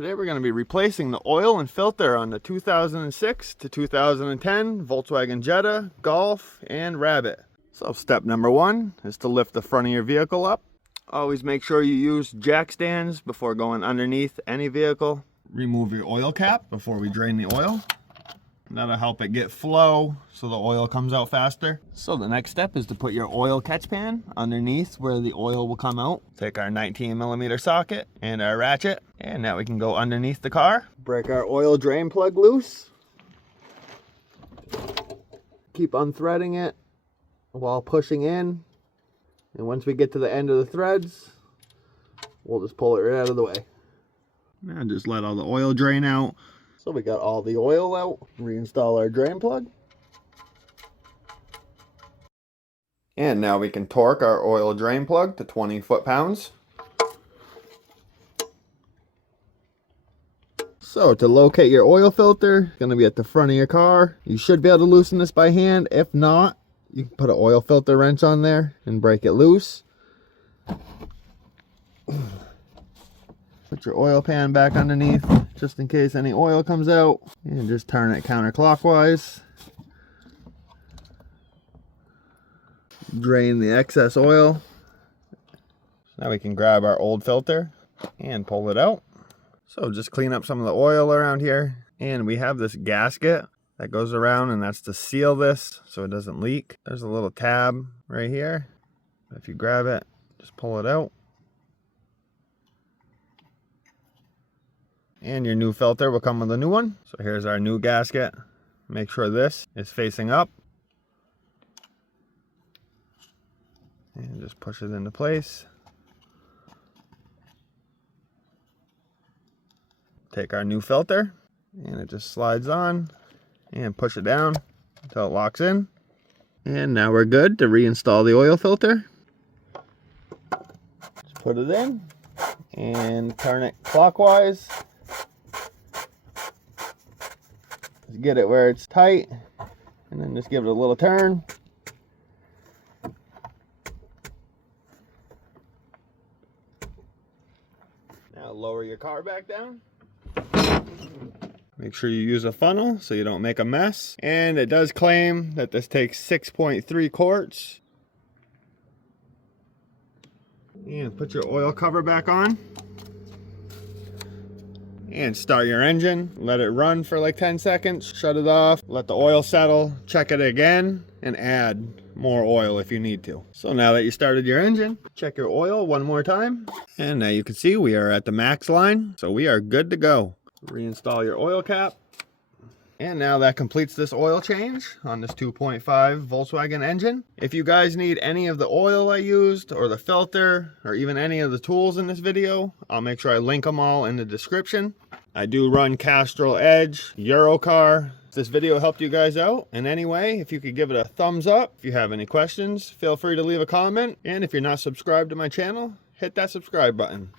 Today we're going to be replacing the oil and filter on the 2006 to 2010 Volkswagen Jetta, Golf, and Rabbit. So step number one is to lift the front of your vehicle up. Always make sure you use jack stands before going underneath any vehicle. Remove your oil cap before we drain the oil. That'll help it get flow so the oil comes out faster. So the next step is to put your oil catch pan underneath where the oil will come out. Take our 19mm socket and our ratchet, and now we can go underneath the car. Break our oil drain plug loose. Keep unthreading it while pushing in. And once we get to the end of the threads, we'll just pull it right out of the way. Now just let all the oil drain out. So we got all the oil out. Reinstall our drain plug. And now we can torque our oil drain plug to 20 foot-pounds. So to locate your oil filter, it's going to be at the front of your car. You should be able to loosen this by hand. If not, you can put an oil filter wrench on there and break it loose. Put your oil pan back underneath just in case any oil comes out, and just turn it counterclockwise. Drain the excess oil. Now we can grab our old filter and pull it out. So just clean up some of the oil around here, and we have this gasket that goes around, and that's to seal this so it doesn't leak. There's a little tab right here. If you grab it, just pull it out. And your new filter will come with a new one. So here's our new gasket. Make sure this is facing up. And just push it into place. Take our new filter, and it just slides on, and push it down until it locks in. And now we're good to reinstall the oil filter. Just put it in and turn it clockwise. Just get it where it's tight, and then just give it a little turn. Now lower your car back down. Make sure you use a funnel so you don't make a mess. And it does claim that this takes 6.3 quarts. And put your oil cover back on. And start your engine. Let it run for like 10 seconds. Shut it off. Let the oil settle. Check it again. And add more oil if you need to. So now that you started your engine, check your oil one more time. And now you can see we are at the max line. So we are good to go. Reinstall your oil cap. And now that completes this oil change on this 2.5 Volkswagen engine. If you guys need any of the oil I used, or the filter, or even any of the tools in this video, I'll make sure I link them all in the description. I do run Castrol Edge, Eurocar. If this video helped you guys out in any way, if you could give it a thumbs up. If you have any questions, feel free to leave a comment. And if you're not subscribed to my channel, hit that subscribe button.